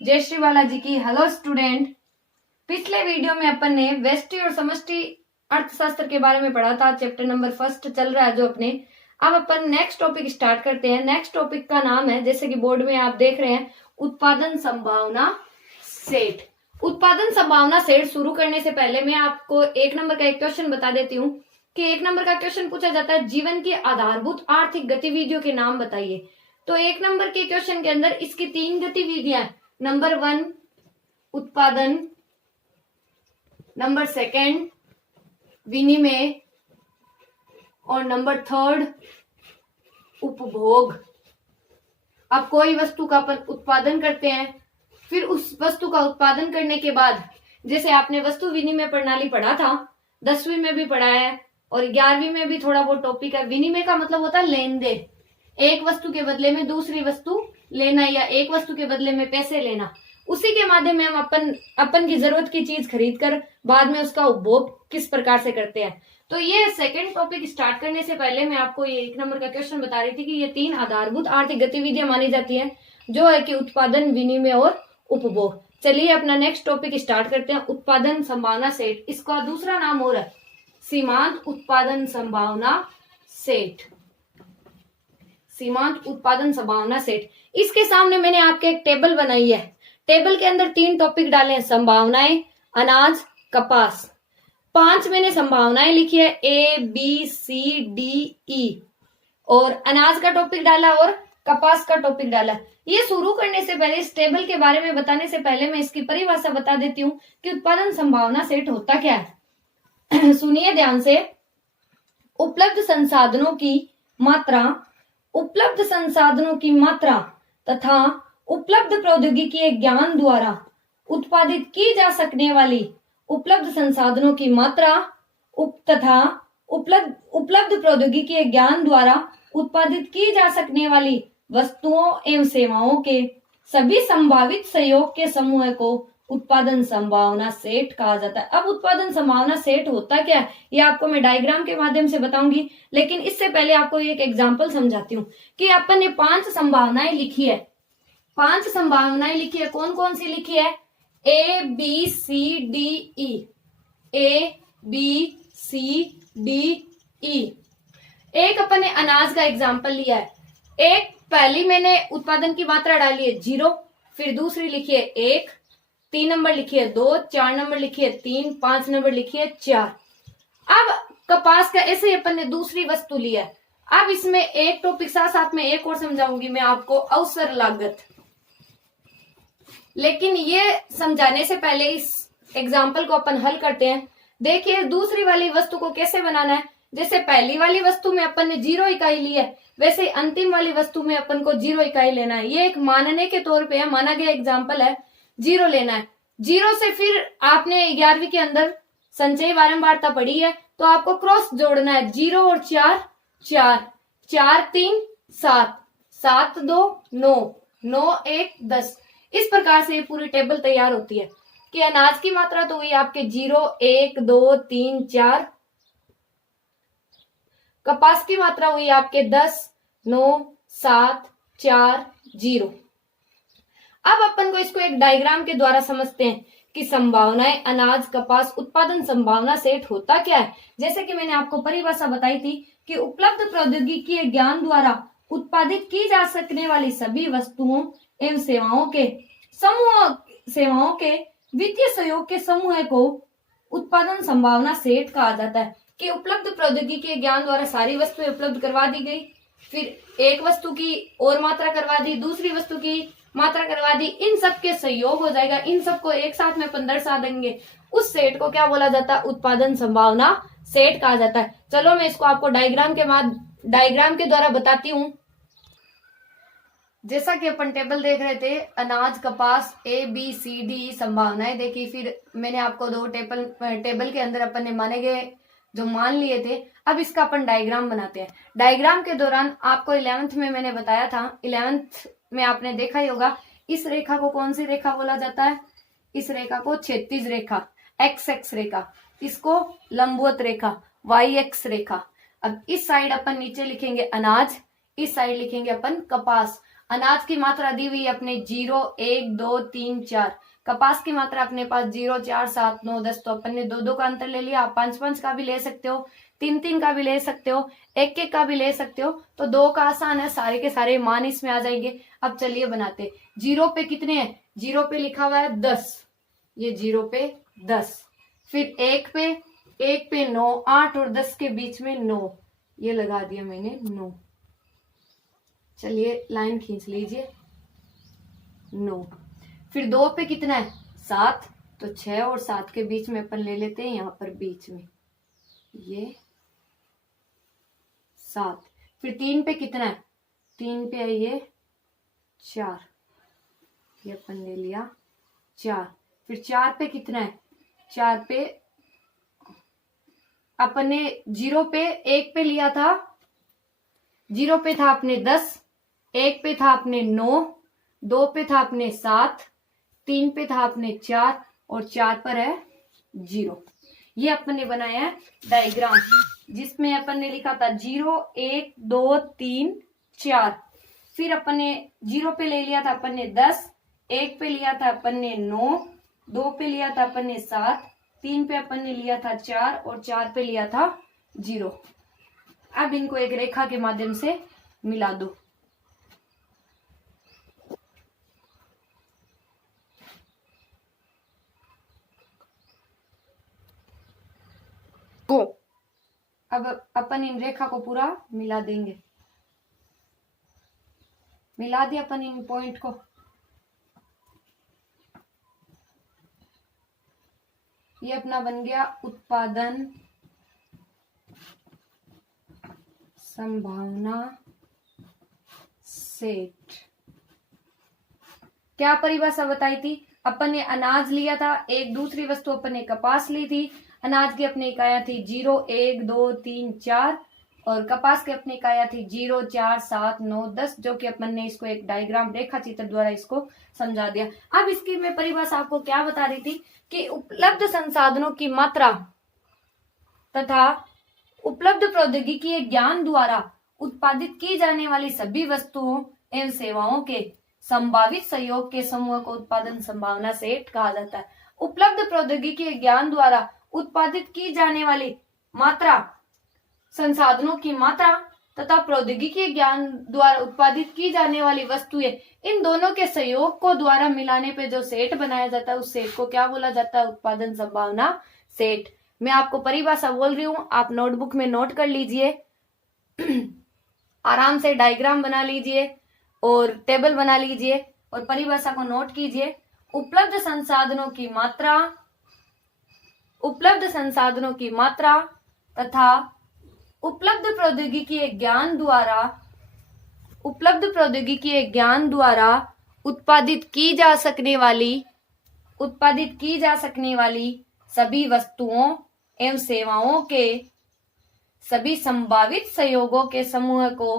जयश्री बालाजी की hello student. पिछले video में अपन ने व्यष्टि और समष्टि अर्थशास्त्र के बारे में पढ़ा था। चैप्टर नंबर 1 चल रहा है जो अपने। अब अपन नेक्स्ट टॉपिक स्टार्ट करते हैं। नेक्स्ट टॉपिक का नाम है, जैसे कि बोर्ड में आप देख रहे हैं, उत्पादन संभावना सेट। उत्पादन संभावना सेट शुरू करने से पहले मैं आपको 1 नंबर का एक क्वेश्चन बता देती हूँ कि 1 नंबर का क्वेश्चन पूछा जाता है, जीवन की आधारभूत आर्थिक गतिविधियों के नाम बताइए। तो 1 नंबर के क्वेश्चन के अंदर इसकी 3 गतिविधियां, नंबर 1 उत्पादन, नंबर 2 विनिमय और नंबर 3 उपभोग। अब कोई वस्तु का अपन उत्पादन करते हैं, फिर उस वस्तु का उत्पादन करने के बाद, जैसे आपने वस्तु विनिमय प्रणाली पढ़ा था, 10वीं में भी पढ़ा है और 11वीं में भी थोड़ा बहुत टॉपिक है। विनिमय का मतलब होता है लेन देन, एक वस्तु के बदले में दूसरी वस्तु लेना या एक वस्तु के बदले में पैसे लेना। उसी के माध्यम में हम अपन की जरूरत की चीज खरीद कर बाद में उसका उपभोग किस प्रकार से करते हैं। तो ये सेकंड टॉपिक स्टार्ट करने से पहले मैं आपको ये 1 नंबर का क्वेश्चन बता रही थी कि ये 3 आधारभूत आर्थिक गतिविधियां मानी जाती हैं, जो है कि उत्पादन, विनिमय और उपभोग। चलिए अपना नेक्स्ट टॉपिक स्टार्ट करते हैं, उत्पादन संभावना सेट। इसका दूसरा नाम और है सीमांत उत्पादन संभावना सेट। सीमांत उत्पादन संभावना सेट। इसके सामने मैंने आपके एक टेबल बनाई है। टेबल के अंदर 3 टॉपिक डाले हैं, संभावनाएं, अनाज, कपास। 5 मैंने संभावनाएं लिखी है, A B C D E, और अनाज का टॉपिक डाला और कपास का टॉपिक डाला। ये शुरू करने से पहले, इस टेबल के बारे में बताने से पहले मैं इसकी परिभाषा बता देती हूँ कि उत्पादन संभावना सेट होता क्या है। सुनिए ध्यान से। उपलब्ध संसाधनों की मात्रा, उपलब्ध संसाधनों की मात्रा तथा उपलब्ध प्रौद्योगिकी ज्ञान द्वारा उत्पादित की जा सकने वाली उपलब्ध संसाधनों की मात्रा तथा उपलब्ध प्रौद्योगिकी ज्ञान द्वारा उत्पादित की जा सकने वाली वस्तुओं एवं सेवाओं के सभी संभावित सहयोग के समूह को उत्पादन संभावना सेट कहा जाता है। अब उत्पादन संभावना सेट होता क्या है, ये आपको मैं डायग्राम के माध्यम से बताऊंगी, लेकिन इससे पहले आपको एक एग्जांपल समझाती हूँ कि अपन ने 5 संभावनाएं लिखी है। 5 संभावनाएं लिखी है, कौन कौन सी लिखी है? A B C D E, A B C D E। एक अपन ने अनाज का एग्जाम्पल लिया है। एक पहली मैंने उत्पादन की मात्रा डाली है 0, फिर दूसरी लिखी है 1, 3 नंबर लिखी है 2, 4 नंबर लिखी है 3, 5 नंबर लिखी है 4। अब कपास का ऐसे ही अपन ने दूसरी वस्तु लिया है। अब इसमें एक टॉपिक साथ साथ में एक और समझाऊंगी मैं आपको, अवसर लागत। लेकिन ये समझाने से पहले इस एग्जाम्पल को अपन हल करते हैं। देखिए दूसरी वाली वस्तु को कैसे बनाना है। जैसे पहली वाली वस्तु में अपन ने 0 इकाई ली है, वैसे अंतिम वाली वस्तु में अपन को 0 इकाई लेना है। ये एक मानने के तौर पे है, माना गया एग्जाम्पल है, 0 लेना है। 0 से फिर आपने 11वीं के अंदर संचयी बारंबारता पढ़ी है, तो आपको क्रॉस जोड़ना है। 0 और 4 4, 4 3 7, 7 2 9, 9 1 10। इस प्रकार से ये पूरी टेबल तैयार होती है कि अनाज की मात्रा तो हुई आपके 0 1 2 3 4, कपास की मात्रा हुई आपके 10 9 7 4 0। अब अपन को इसको एक डायग्राम के द्वारा समझते हैं कि संभावनाएं, अनाज, कपास, उत्पादन संभावना सेट होता क्या है। जैसे कि मैंने आपको परिभाषा बताई थी कि उपलब्ध प्रौद्योगिकी ज्ञान द्वारा उत्पादित की जा सकने वाली सभी वस्तुओं एवं सेवाओं के वित्तीय सहयोग के समूह को उत्पादन संभावना सेट कहा जाता है। कि उपलब्ध प्रौद्योगिकी ज्ञान द्वारा सारी वस्तुएं उपलब्ध करवा दी गई, फिर एक वस्तु की और मात्रा करवा दी, दूसरी वस्तु की मात्रा करवा दी, इन सब के सहयोग हो जाएगा, इन सबको एक साथ में अपन दर्शा देंगे। उस सेट को क्या बोला जाता है? उत्पादन संभावना सेट कहा जाता है। चलो मैं इसको आपको डायग्राम के द्वारा बताती हूँ। जैसा कि अपन टेबल देख रहे थे, अनाज, कपास, A B C D संभावनाएं देखी, फिर मैंने आपको 2 टेबल के अंदर अपन ने माने गए जो मान लिए थे। अब इसका अपन डायग्राम बनाते हैं। डायग्राम के दौरान आपको 11th में मैंने बताया था, 11th में आपने देखा ही होगा, इस रेखा को कौन सी रेखा बोला जाता है? इस रेखा को क्षैतिज रेखा, एक्स एक्स रेखा, इसको लंबवत रेखा, वाई एक्स रेखा। अब इस साइड अपन नीचे लिखेंगे अनाज, इस साइड लिखेंगे अपन कपास। अनाज की मात्रा दी हुई अपने 0, 1, 2, 3, 4। कपास की मात्रा अपने पास 0, 4, 7, 9, 10। तो अपन ने 2-2 का अंतर ले लिया। आप 5-5 का भी ले सकते हो, 3-3 का भी ले सकते हो, 1-1 का भी ले सकते हो। तो 2 का आसान है, सारे के सारे मान इसमें आ जाएंगे। अब चलिए बनाते। 0 पे कितने हैं? 0 पे लिखा हुआ है 10, ये 0 पे 10। फिर 1 पे 9, 8 और 10 के बीच में 9, ये लगा दिया मैंने 9। चलिए लाइन खींच लीजिए, 9। फिर 2 पे कितना है? 7, तो 6 और 7 के बीच में अपन ले लेते हैं यहां पर बीच में, ये 7। फिर 3 पे कितना है? 3 पे है ये 4, ये अपन ले लिया 4। फिर 4 पे कितना है? 4 पे अपन ने 0 पे 1 पे लिया था, 0 पे था अपने 10, 1 पे था अपने 9, 2 पे था अपने 7, 3 पे था अपने 4 और 4 पर है 0। ये अपन ने बनाया है डायग्राम, जिसमें अपन ने लिखा था 0, 1, 2, 3, 4। फिर अपन ने 0 पे ले लिया था अपन ने 10, 1 पे लिया था अपन ने 9, 2 पे लिया था अपन ने 7, 3 पे अपन ने लिया था 4 और 4 पे लिया था 0। अब इनको एक रेखा के माध्यम से मिला दो। अब अपन इन रेखा को पूरा मिला देंगे। मिला दिया अपन इन पॉइंट को। ये अपना बन गया उत्पादन संभावना सेट। क्या परिभाषा बताई थी? अपन ने अनाज लिया था, एक दूसरी वस्तु अपन ने कपास ली थी। अनाज की अपनी इकाइयां थी 0, 1, 2, 3, 4 और कपास की अपनी इकाइयां थी 0, 4, 7, 9, 10, जो कि अपन ने इसको एक डायग्राम रेखा चित्र द्वारा इसको समझा दिया। अब इसकी मैं परिभाषा आपको क्या बता रही थी कि उपलब्ध संसाधनों की मात्रा तथा उपलब्ध प्रौद्योगिकी ज्ञान द्वारा उत्पादित की जाने वाली सभी वस्तुओं एवं सेवाओं के संभावित सहयोग के समूह को उत्पादन संभावना सेट कहा जाता है। उपलब्ध प्रौद्योगिकी ज्ञान द्वारा उत्पादित की जाने वाली मात्रा, संसाधनों की मात्रा तथा प्रौद्योगिकी ज्ञान द्वारा उत्पादित की जाने वाली वस्तुएं, इन दोनों के सहयोग को द्वारा मिलाने पे जो सेट बनाया जाता है, उस सेट को क्या बोला जाता है? उत्पादन संभावना सेट। मैं आपको परिभाषा बोल रही हूं, आप नोटबुक में नोट कर लीजिए, आराम से डायग्राम बना लीजिए और टेबल बना लीजिए और परिभाषा को नोट कीजिए। उपलब्ध संसाधनों की मात्रा, उपलब्ध संसाधनों की मात्रा तथा उपलब्ध प्रौद्योगिकी ज्ञान द्वारा, उपलब्ध प्रौद्योगिकी ज्ञान द्वारा उत्पादित की जा सकने वाली सभी वस्तुओं एवं सेवाओं के सभी संभावित सहयोगों के समूह को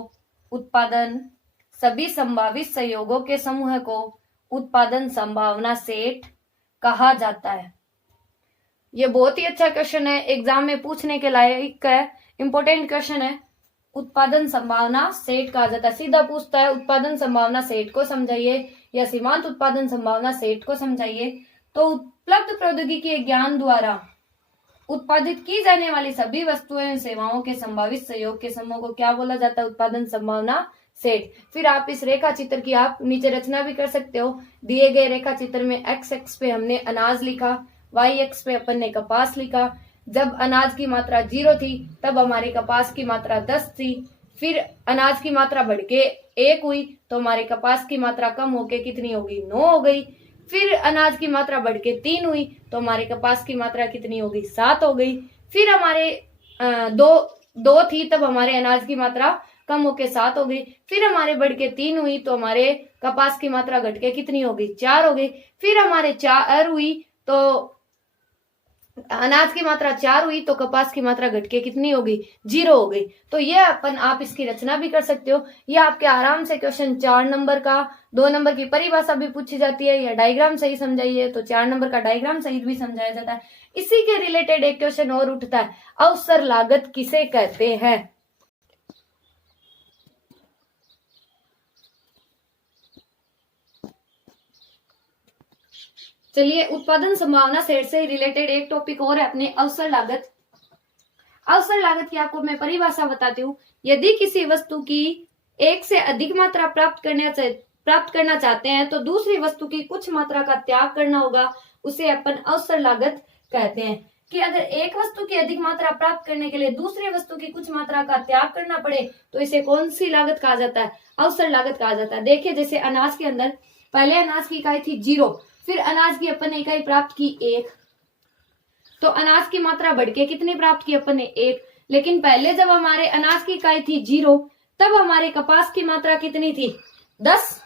उत्पादन संभावना सेट कहा जाता है। ये बहुत ही अच्छा क्वेश्चन है, एग्जाम में पूछने के लायक है, इंपॉर्टेंट क्वेश्चन है। उत्पादन संभावना सेट कहा जाता है। सीधा पूछता है उत्पादन संभावना सेट को समझाइए या सीमांत उत्पादन संभावना सेट को समझाइए। तो उपलब्ध प्रौद्योगिकी ज्ञान द्वारा उत्पादित की जाने वाली सभी वस्तुएं एवं सेवाओं के संभावित सहयोग के समूह को क्या बोला जाता है? उत्पादन संभावना सेट। फिर आप इस रेखा चित्र की आप नीचे रचना भी कर सकते हो। दिए गए रेखा चित्र में एक्स एक्स पे हमने अनाज लिखा, वाई एक्स पे अपन ने कपास लिखा। जब अनाज की मात्रा 0 थी तब हमारे कपास की मात्रा 10 थी। फिर अनाज की मात्रा बढ़ के 1 हुई तो हमारे कपास की मात्रा कम होके कितनी होगी? 9 हो गई। फिर अनाज की मात्रा बढ़ के 3 हुई तो हमारे कपास की मात्रा कितनी होगी? 7 हो गई। फिर हमारे 2 थी तब हमारे अनाज की मात्रा कम होके 7 हो गई। फिर हमारे बढ़ के 3 हुई तो हमारे कपास की मात्रा घट के कितनी हो गई? 4 हो गई। फिर हमारे 4 हुई तो अनाज की मात्रा 4 हुई तो कपास की मात्रा घट के कितनी होगी? 0 हो गई। तो ये आप इसकी रचना भी कर सकते हो। ये आपके आराम से क्वेश्चन 4 नंबर का, 2 नंबर की परिभाषा भी पूछी जाती है या डायग्राम सही समझाइए तो 4 नंबर का डायग्राम सहित भी समझाया जाता है। इसी के रिलेटेड एक क्वेश्चन और उठता है, अवसर लागत किसे कहते हैं? चलिए उत्पादन संभावना सेट से रिलेटेड एक टॉपिक और है अपने अवसर लागत। अवसर लागत की आपको मैं परिभाषा बताती हूँ। यदि किसी वस्तु की एक से अधिक मात्रा प्राप्त करना चाहते हैं तो दूसरी वस्तु की कुछ मात्रा का त्याग करना होगा, उसे अपन अवसर लागत कहते हैं। कि अगर एक वस्तु की अधिक मात्रा प्राप्त करने के लिए दूसरी वस्तु की कुछ मात्रा का त्याग करना पड़े तो इसे कौन सी लागत कहा जाता है? अवसर लागत कहा जाता है। देखिए जैसे अनाज के अंदर पहले अनाज की इकाई थी 0, फिर अनाज की अपन ने इकाई प्राप्त की 1, तो अनाज की मात्रा बढ़ के कितनी प्राप्त की अपन ने 1। लेकिन पहले जब हमारे अनाज की इकाई थी 0 तब हमारे कपास की मात्रा कितनी थी? 10।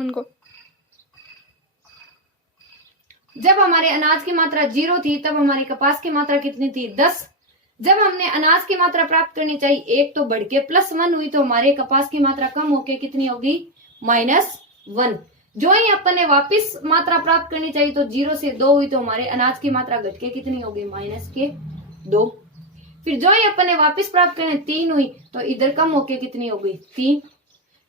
उनको जब हमारे अनाज की मात्रा 0 थी तब हमारी कपास की मात्रा कितनी थी? 10। जब हमने अनाज की मात्रा प्राप्त करनी चाहिए 1 तो बढ़ के +1 हुई तो हमारे कपास की मात्रा कम होके कितनी होगी? -1। जो ही अपन ने वापिस मात्रा प्राप्त करनी चाहिए तो 0 से 2 हुई तो हमारे अनाज की मात्रा घट के कितनी होगी? -2। फिर जो ही अपन ने वापिस प्राप्त करने 3 हुई तो इधर कम होके कितनी हो गई? 3।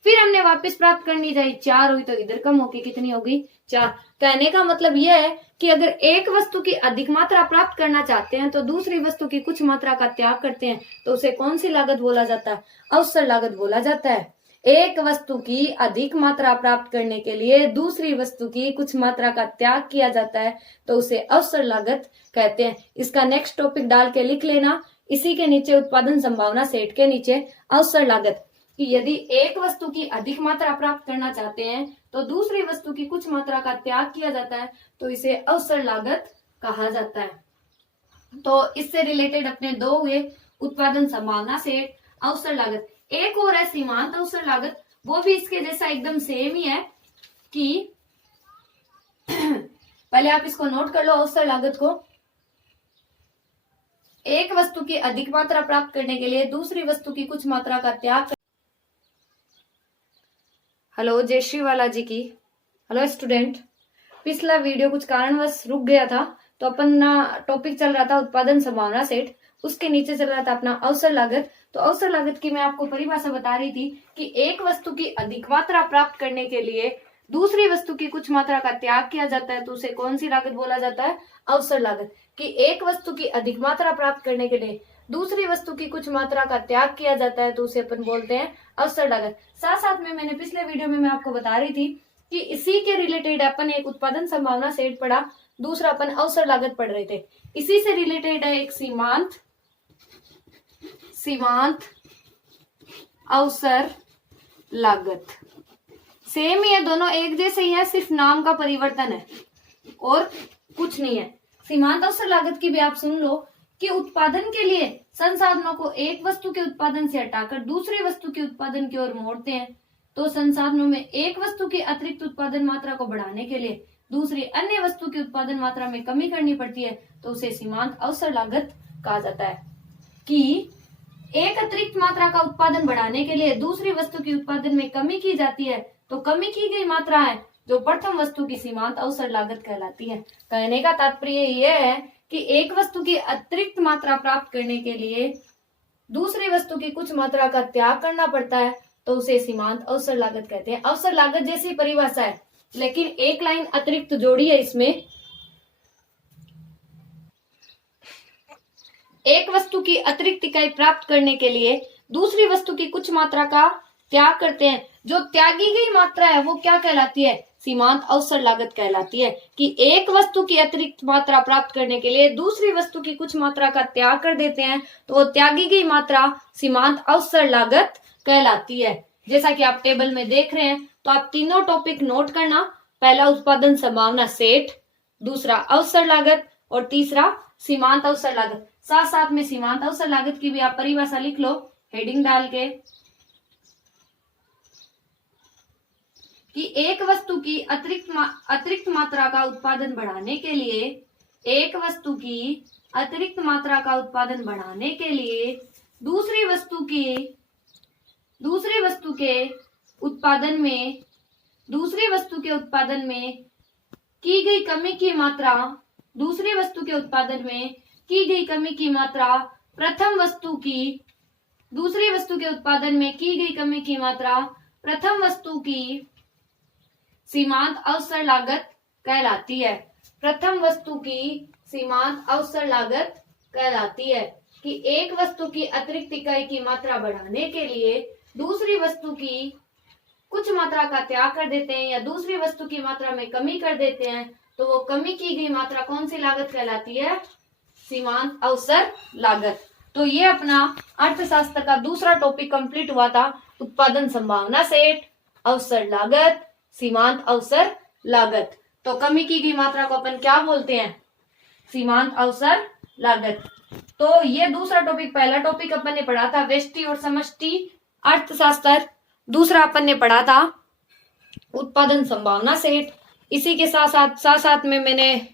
फिर हमने वापस प्राप्त करनी चाहिए 4 हुई तो इधर कम होके कितनी हो गई? 4। कहने का मतलब यह है कि अगर एक वस्तु की अधिक मात्रा प्राप्त करना चाहते हैं तो दूसरी वस्तु की कुछ मात्रा का त्याग करते हैं तो उसे कौन सी लागत बोला जाता है? अवसर लागत बोला जाता है। एक वस्तु की अधिक मात्रा प्राप्त करने के लिए दूसरी वस्तु की कुछ मात्रा का त्याग किया जाता है तो उसे अवसर लागत कहते हैं। इसका नेक्स्ट टॉपिक डाल के लिख लेना, इसी के नीचे उत्पादन संभावना सेट के नीचे अवसर लागत, कि यदि एक वस्तु की अधिक मात्रा प्राप्त करना चाहते हैं तो दूसरी वस्तु की कुछ मात्रा का त्याग किया जाता है तो इसे अवसर लागत कहा जाता है। तो इससे रिलेटेड अपने 2 हुए, उत्पादन संभावना सेट, अवसर लागत। एक और है सीमांत अवसर लागत, वो भी इसके जैसा एकदम सेम ही है कि पहले आप इसको नोट कर लो अवसर लागत को। एक वस्तु की अधिक मात्रा प्राप्त करने के लिए दूसरी वस्तु की कुछ मात्रा का त्याग। हेलो जयश्री वाला जी की हेलो स्टूडेंट। पिछला वीडियो कुछ कारणवश रुक गया था तो अपन टॉपिक चल रहा था उत्पादन संभावना सेट, उसके नीचे चल रहा था अपना अवसर लागत। तो अवसर लागत की मैं आपको परिभाषा बता रही थी कि एक वस्तु की अधिक मात्रा प्राप्त करने के लिए दूसरी वस्तु की कुछ मात्रा का त्याग किया जाता है तो उसे कौन सी लागत बोला जाता है? अवसर लागत। कि एक वस्तु की अधिक मात्रा प्राप्त करने के लिए दूसरी वस्तु की कुछ मात्रा का त्याग किया जाता है तो उसे अपन बोलते हैं अवसर लागत। साथ साथ में मैंने पिछले वीडियो में मैं आपको बता रही थी कि इसी के रिलेटेड अपन एक उत्पादन संभावना सेट पढ़ा, दूसरा अपन अवसर लागत पढ़ रहे थे। इसी से रिलेटेड है एक सीमांत अवसर लागत। सेम ही है, दोनों एक जैसे ही है, सिर्फ नाम का परिवर्तन है और कुछ नहीं है। सीमांत अवसर लागत की भी आप सुन लो कि उत्पादन के लिए संसाधनों को एक वस्तु के उत्पादन से हटाकर दूसरी वस्तु के उत्पादन की ओर मोड़ते हैं तो संसाधनों में एक वस्तु की अतिरिक्त उत्पादन मात्रा को बढ़ाने के लिए दूसरी अन्य वस्तु की उत्पादन मात्रा में कमी करनी पड़ती है तो उसे सीमांत अवसर लागत कहा जाता है। कि एक अतिरिक्त मात्रा का उत्पादन बढ़ाने के लिए दूसरी वस्तु की उत्पादन में कमी की जाती है तो कमी की गई मात्रा है जो प्रथम वस्तु की सीमांत अवसर लागत कहलाती है। कहने का तात्पर्य यह है कि एक वस्तु की अतिरिक्त मात्रा प्राप्त करने के लिए दूसरी वस्तु की कुछ मात्रा का त्याग करना पड़ता है तो उसे सीमांत अवसर लागत कहते हैं। अवसर लागत जैसी परिभाषा है लेकिन एक लाइन अतिरिक्त जोड़ी है इसमें। एक वस्तु की अतिरिक्त इकाई प्राप्त करने के लिए दूसरी वस्तु की कुछ मात्रा का त्याग करते हैं, जो त्यागी गई मात्रा है वो क्या कहलाती है? सीमांत अवसर लागत कहलाती है। कि एक वस्तु की अतिरिक्त मात्रा प्राप्त करने के लिए दूसरी वस्तु की कुछ मात्रा का त्याग कर देते हैं तो वो त्यागी गई मात्रा सीमांत अवसर लागत कहलाती है। जैसा कि आप टेबल में देख रहे हैं तो आप तीनों टॉपिक नोट करना, पहला उत्पादन संभावना सेट, दूसरा अवसर लागत और तीसरा सीमांत अवसर लागत। साथ साथ में सीमांत अवसर लागत की भी आप परिभाषा लिख लो हेडिंग डाल के कि एक वस्तु की अतिरिक्त मात्रा का उत्पादन बढ़ाने के लिए एक वस्तु की अतिरिक्त मात्रा का उत्पादन बढ़ाने के लिए दूसरी वस्तु के उत्पादन में की गई कमी की मात्रा प्रथम वस्तु की दूसरी वस्तु के उत्पादन में की गई कमी की मात्रा प्रथम वस्तु की सीमांत अवसर लागत कहलाती है। प्रथम वस्तु की सीमांत अवसर लागत कहलाती है कि एक वस्तु की अतिरिक्त इकाई की मात्रा बढ़ाने के लिए दूसरी वस्तु की कुछ मात्रा का त्याग कर देते हैं या दूसरी वस्तु की मात्रा में कमी कर देते हैं, तो वो कमी की गई मात्रा कौन सी लागत कहलाती है? सीमांत अवसर लागत। तो ये अपना अर्थशास्त्र का दूसरा टॉपिक कंप्लीट हुआ था। उत्पादन संभावना सेट, अवसर लागत, सीमांत अवसर लागत। तो कमी की गई मात्रा को अपन क्या बोलते हैं? सीमांत अवसर लागत। तो ये दूसरा टॉपिक, पहला टॉपिक अपन ने पढ़ा था व्यष्टि और समष्टि अर्थशास्त्र, दूसरा अपन ने पढ़ा था उत्पादन संभावना सेट। इसी के साथ साथ में मैंने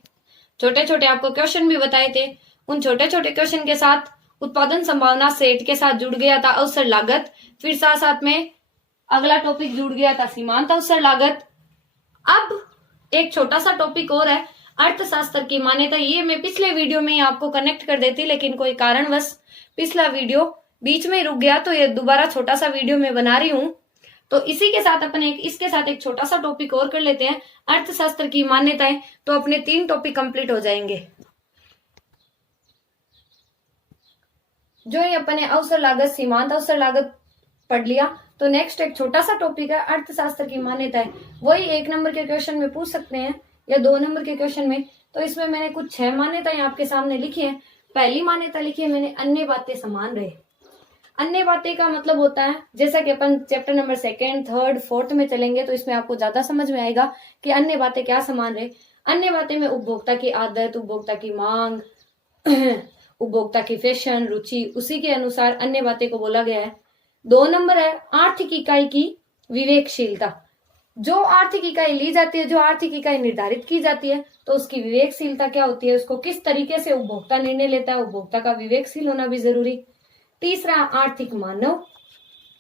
छोटे छोटे आपको क्वेश्चन भी बताए थे। उन छोटे छोटे क्वेश्चन के साथ उत्पादन संभावना सेट के साथ जुड़ गया था अवसर लागत। फिर साथ साथ में अगला टॉपिक जुड़ गया था सीमांत अवसर लागत। अब एक छोटा सा टॉपिक और है अर्थशास्त्र की मान्यता। ये मैं पिछले वीडियो में ही आपको कनेक्ट कर देती, लेकिन कोई कारणवश पिछला वीडियो बीच में रुक गया, तो ये दोबारा छोटा सा वीडियो मैं बना रही हूँ। तो इसी के साथ अपन इसके साथ एक छोटा सा टॉपिक और कर लेते हैं, अर्थशास्त्र की मान्यताएं। तो अपने 3 टॉपिक कंप्लीट हो जाएंगे। जो ये अपने अवसर लागत, सीमांत अवसर लागत पढ़ लिया, तो नेक्स्ट एक छोटा सा टॉपिक है अर्थशास्त्र की मान्यताएं। वही 1 नंबर के क्वेश्चन में पूछ सकते हैं या 2 नंबर के क्वेश्चन में। तो इसमें मैंने कुछ 6 मान्यताएं आपके सामने लिखी है। पहली मान्यता लिखी है मैंने, अन्य बातें समान रहे। अन्य बातें का मतलब होता है, जैसा कि अपन chapter number 2nd, 3rd, 4th में चलेंगे तो इसमें आपको ज्यादा समझ में आएगा कि अन्य बातें क्या समान रहे। अन्य बातें में उपभोक्ता की आदत, उपभोक्ता की मांग, उपभोक्ता की फैशन, रुचि, उसी के अनुसार अन्य बातें को बोला गया है। 2 नंबर है आर्थिक इकाई की विवेकशीलता। जो आर्थिक इकाई ली जाती है, जो आर्थिक इकाई निर्धारित की जाती है, तो उसकी विवेकशीलता क्या होती है, उसको किस तरीके से उपभोक्ता निर्णय लेता है, उपभोक्ता का विवेकशील होना भी जरूरी। तीसरा आर्थिक मानव,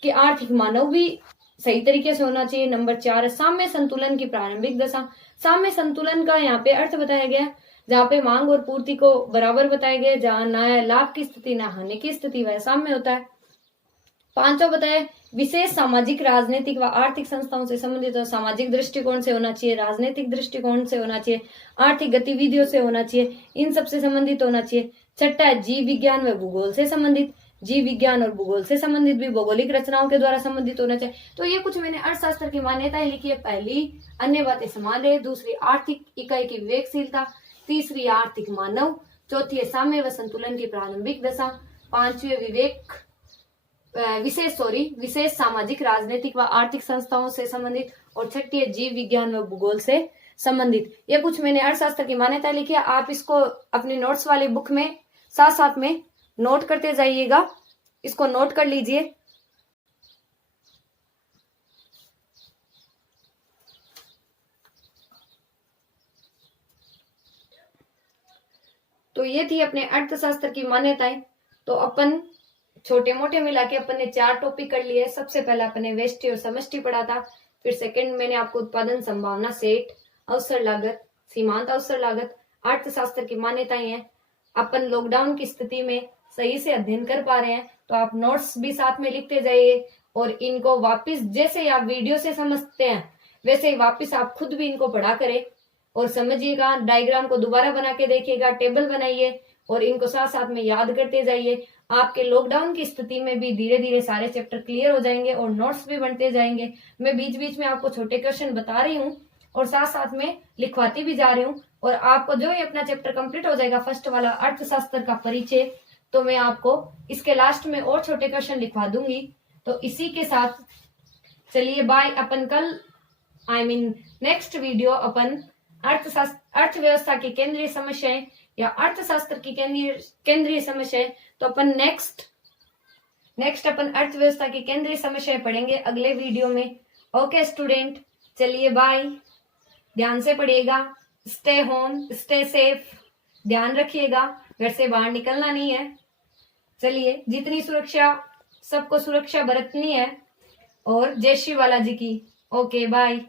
कि आर्थिक मानव भी सही तरीके से होना चाहिए। नंबर 4 साम्य संतुलन की प्रारंभिक दशा। साम्य संतुलन का यहाँ पे अर्थ बताया गया, जहाँ पे मांग और पूर्ति को बराबर बताया गया, जहाँ न लाभ की स्थिति न हानि की स्थिति, वह साम्य होता है। 5वां बताया विशेष सामाजिक, राजनीतिक व आर्थिक संस्थाओं से संबंधित, सामाजिक दृष्टिकोण से होना चाहिए, राजनीतिक दृष्टिकोण से होना चाहिए, आर्थिक गतिविधियों से होना चाहिए, इन सब से संबंधित होना चाहिए। 6 जीव विज्ञान व भूगोल से संबंधित, जीव विज्ञान और भूगोल से संबंधित भी भौगोलिक रचनाओं के द्वारा संबंधित होना चाहिए। तो ये कुछ मैंने अर्थशास्त्र की मान्यताएं लिखी है। पहली अन्य बातें समान रहे, दूसरी आर्थिक इकाई की विवेकशीलता, तीसरी आर्थिक मानव, चौथी है साम्य व संतुलन की प्रारंभिक दशा, 5वीं विशेष सामाजिक, राजनीतिक व आर्थिक संस्थाओं से संबंधित, और 6ठी है जीव विज्ञान व भूगोल से संबंधित। ये कुछ मैंने अर्थशास्त्र की मान्यताएं लिखी है। आप इसको अपनी नोट्स वाली बुक में साथ साथ में नोट करते जाइएगा, इसको नोट कर लीजिए। तो ये थी अपने अर्थशास्त्र की मान्यताएं। तो अपन छोटे मोटे मिला के अपन ने 4 टॉपिक कर लिए। सबसे पहला अपन ने व्यष्टि और समष्टि पढ़ा था। फिर सेकंड मैंने आपको उत्पादन संभावना सेट, अवसर लागत, सीमांत अवसर लागत, अर्थशास्त्र की मान्यताएं हैं। अपन लॉकडाउन की स्थिति में सही से अध्ययन कर पा रहे हैं, तो आप नोट्स भी साथ में लिखते जाइए और इनको वापस, जैसे आप वीडियो से समझते हैं वैसे ही वापस आप खुद भी इनको पढ़ा करें और समझिएगा। डायग्राम को दोबारा बना के देखिएगा, टेबल बनाइए और इनको साथ साथ में याद करते जाइए। आपके लॉकडाउन की स्थिति में भी धीरे धीरे सारे चैप्टर क्लियर हो जाएंगे और नोट्स भी बनते जाएंगे। मैं बीच बीच में आपको छोटे क्वेश्चन बता रही हूँ और साथ साथ में लिखवाती भी जा रही हूँ। और आपको जो ही अपना चैप्टर कंप्लीट हो जाएगा, फर्स्ट वाला अर्थशास्त्र का परिचय, तो मैं आपको इसके लास्ट में और छोटे क्वेश्चन लिखवा दूंगी। तो इसी के साथ चलिए बाय। अपन कल नेक्स्ट वीडियो अपन अर्थव्यवस्था की केंद्रीय समस्याएं या अर्थशास्त्र की केंद्रीय समस्याएं, तो अपन नेक्स्ट अपन अर्थव्यवस्था की केंद्रीय समस्याएं पढ़ेंगे अगले वीडियो में। ओके स्टूडेंट, चलिए बाय। ध्यान से पढ़िएगा, स्टे होम, स्टे सेफ, ध्यान रखिएगा, घर से बाहर निकलना नहीं है। चलिए, जितनी सुरक्षा, सबको सुरक्षा बरतनी है। और जय श्री बालाजी की। Okay bye.